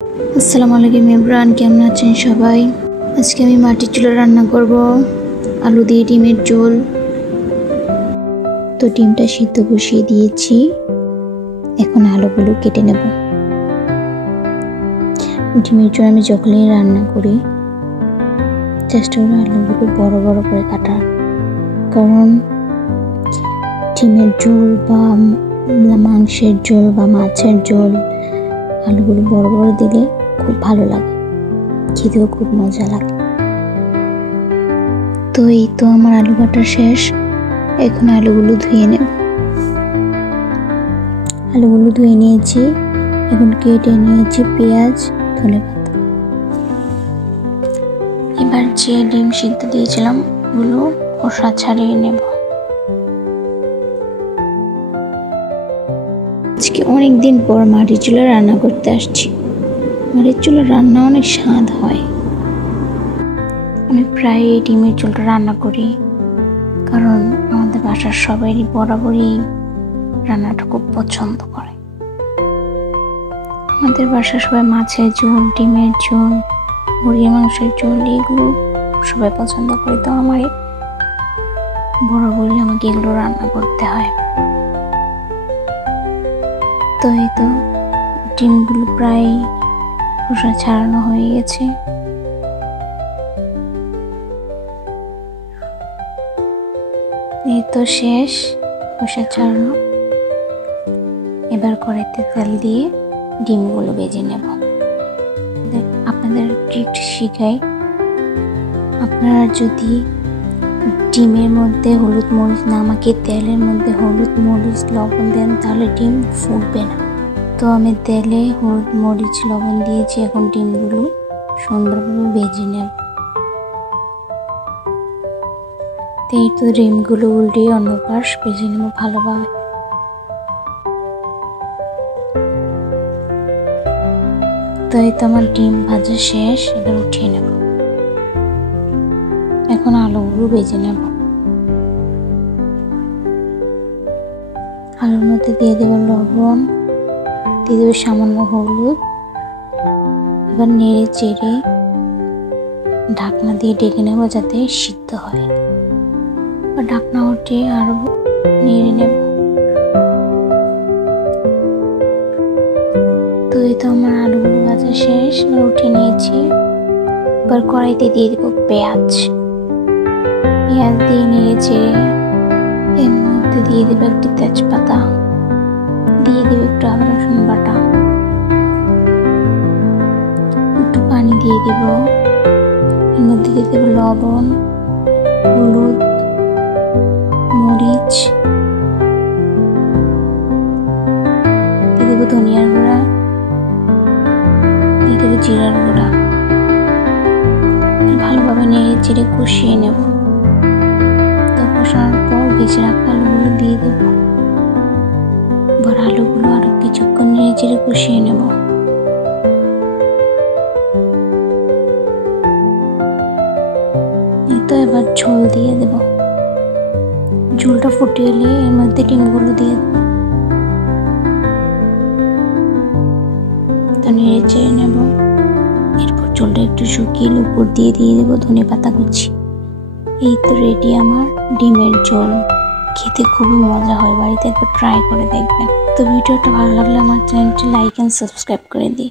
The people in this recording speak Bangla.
আসসালামু আলাইকুম এভরিওয়ান, কেমন আছেন সবাই? আজকে আমি মাটির চুলা রান্না করব আলু দিয়ে ডিমের ঝোল। তো ডিমটা সিদ্ধ বসিয়ে দিয়েছি, এখন আলুগুলো কেটে নেব। ডিমের ঝোল আমি যখনই রান্না করি চেষ্টা করি আলুগুলো বড় বড় করে কাটার, কারণ ডিমের ঝোল বা মাংসের ঝোল বা মাছের ঝোল আলুগুলো বড় বড় দিলে খুব ভালো লাগে, খেতেও খুব মজা লাগে। তো এই তো আমার আলু কাটা শেষ, এখন আলুগুলো ধুয়ে নেব। আলুগুলো ধুয়ে নিয়েছি, এখন কেটে নিয়েছি পেঁয়াজ, ধনেপাতা। এবার যে ডিম সিদ্ধ দিয়েছিলাম ওগুলো খোসা ছাড়িয়ে নেব। আজকে অনেক দিন পর মাটির চুলা রান্না করতে আসছি। মাটির চুলা রান্না অনেক স্বাদ হয়। আমি প্রায় ডিমের ঝোলটা রান্না করি, কারণ আমাদের বাসার সবাই বরাবরই রান্নাটা খুব পছন্দ করে। আমাদের বাসার সবাই মাছের ঝোল, ডিমের ঝোল, মুরগির মাংসের ঝোল এগুলো সবাই পছন্দ করে। তো আমার বরাবরই আমাকে এগুলো রান্না করতে হয়। তো এই তো ডিমগুলো প্রায় খোসা ছাড়ানো হয়ে গেছে। এই তো শেষ খোসা ছাড়ানো। এবার কড়াইতে তেল দিয়ে ডিমগুলো ভেজে নেব। আপনাদের ট্রিক শিখাই, আপনারা যদি ডিমের মধ্যে হলুদ মরিচ না মাখিয়ে তেলের মধ্যে হলুদ মরিচ লবণ দেন তাহলে ডিম ফুটবে না। তো আমি তেলে হলুদ মরিচ লবণ দিয়েছি, এখন ডিমগুলো সুন্দরভাবে ভেজে নেব। এই তো ডিমগুলো উল্টিয়ে অন্য পাশ ভেজে নেব ভালোভাবে। তো এই তো আমার ডিম ভাজা শেষ, এবার উঠিয়ে নেব। এখন আলুগুলো ভেজে নেব। আলুর মধ্যে দিয়ে দেব লবণ, দিয়ে দেব সামান্য হলুদ। এবার নেড়ে চেড়ে ঢাকনা দিয়ে ঢেকে নেব যাতে সিদ্ধ হয়। ঢাকনা উঠিয়ে আরো নেড়ে নেব। তো এই তো আমার আলুগুলো ভাজা শেষ, এবার উঠে নিয়েছি। এবার কড়াইতে দিয়ে দেব পেঁয়াজ দিয়ে নেড়ে চেড়ে এর মধ্যে দিয়ে দেব একটি তেজপাতা, দিয়ে দেব একটু আদা রসুন বাটা, একটু পানি দিয়ে দেব। এর মধ্যে দিয়ে দেব লবণ, হলুদ, মরিচ, দিয়ে দেব ধনিয়ার গুঁড়া, দিয়ে দেব জিরার গুঁড়া। ভালোভাবে নেড়ে চেড়ে কষিয়ে নেব। তো কষানোর পর ভেজে রাখা আলুগুলো দিয়ে দেব। এবার আলুগুলো আরো কিছুক্ষণ নেড়ে চেড়ে কষিয়ে নেব। এই তো এবার ঝোল দিয়ে দেব। ঝোলটা ফুটিয়ে এলে এর মধ্যে ডিমগুলো দিয়ে দেব। তো নেড়ে চেড়ে নেব। এরপর ঝোলটা একটু শুকিয়ে উপর দিয়ে দেব ধনেপাতা কুচি। এই তো রেডি আমার ডিমের ঝোল। খেতে খুবই মজা হয়, বাড়িতে একবার ট্রাই করে দেখবেন। তো ভিডিওটা ভালো লাগলে আমার চ্যানেলটি লাইক এন্ড সাবস্ক্রাইব করে দিই।